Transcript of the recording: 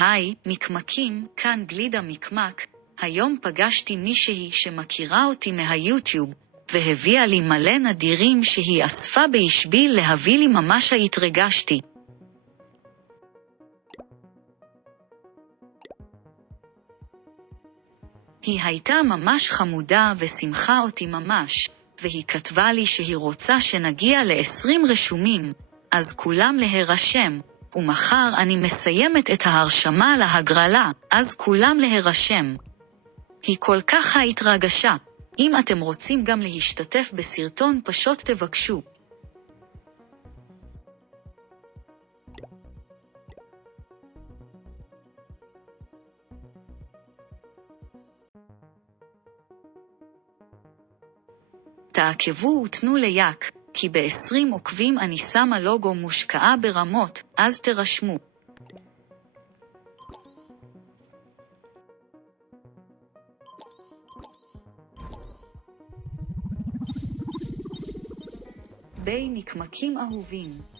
היי, מקמקים, כאן גלידה מקמק. היום פגשתי מישהי שמכירה אותי מהיוטיוב, והביאה לי מלא נדירים שהיא אספה בשביל להביא לי, ממש התרגשתי. היא הייתה ממש חמודה ושמחה אותי ממש, והיא כתבה לי שהיא רוצה שנגיע ל20 רשומים, אז כולם להירשם, ומחר אני מסיימת את ההרשמה להגרלה, אז כולם להירשם. היא כל כך התרגשה. אם אתם רוצים גם להשתתף בסרטון פשוט תבקשו. תעקבו ותנו לייק, כי ב20 עוקבים אני שמה לוגו מושקעה ברמות, אז תרשמו. ביי מקמקים אהובים.